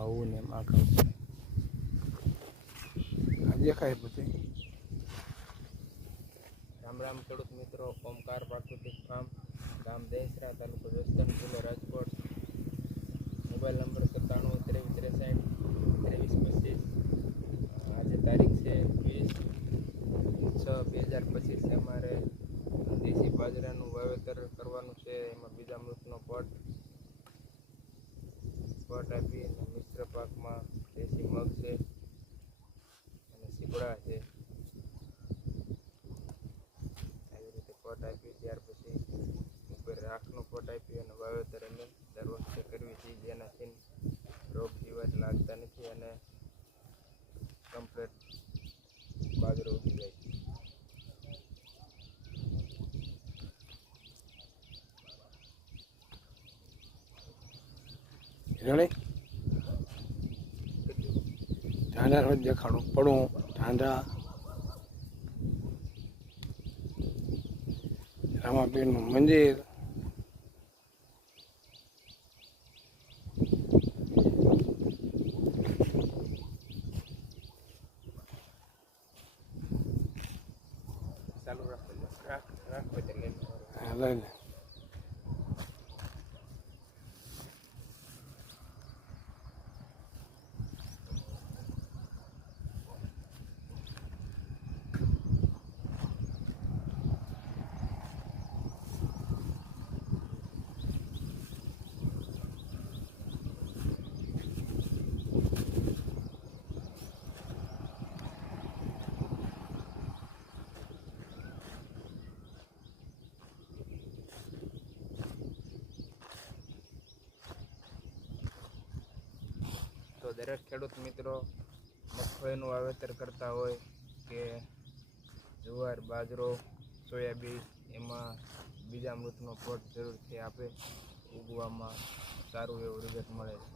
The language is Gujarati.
આવું ને એમ આખા આ દેખાય બધું. રામ રામ ખેડૂત મિત્રો, ઓમકાર પ્રાકૃતિક ફાર્મ, ગામ દેસરા, તાલુકો જસદણ, જિલ્લો રાજકોટ. Mobile number 97 23 63 23 25. આજે તારીખ છે 20/6/2025. અમારે દેશી બાજરાનું વાવેતર કરવાનું છે. એમાં બીજા મૃતનો પટ આપી અને મિશ્ર પાકમાં દેશી મગ છે અને સીપડા છે. આવી રીતે પટ આપી ત્યાર પછી ઉપર રાખનો પટ આપી અને વાવેતર અમે દર વખતે કરવી છીએ, જેનાથી રોગ જીવાત લાગતા નથી અને કમ્પ્લીટ બાજરો ઉગી જાય. રેડી ઢાંઢા રોજ દેખાડું પડું ઢાંઢા રામાપીરનું મંદિર. ચાલુ રાખો લઈ લે. તો દરેક ખેડૂત મિત્રો મગફળીનું વાવેતર કરતા હોય કે જુવાર, બાજરો, સોયાબીન, એમાં બીજા મૃતનો પટ જરૂરથી આપે. ઉગવામાં સારું એવું રિઝલ્ટ મળે છે.